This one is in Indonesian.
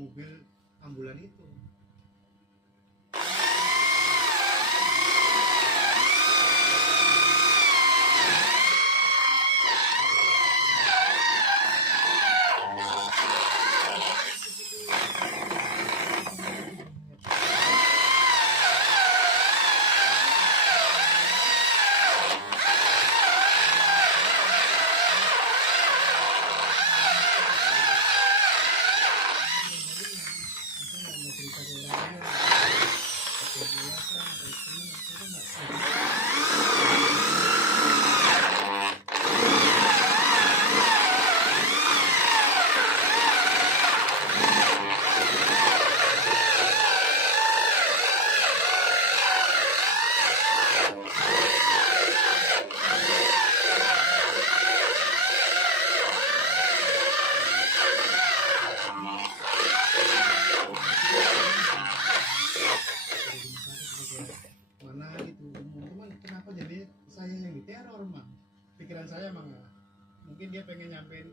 mobil ambulan itu. Mana gitu, cuman kenapa jadi saya yang diteror, Mang? Pikiran saya, Mang, mungkin dia pengen nyampein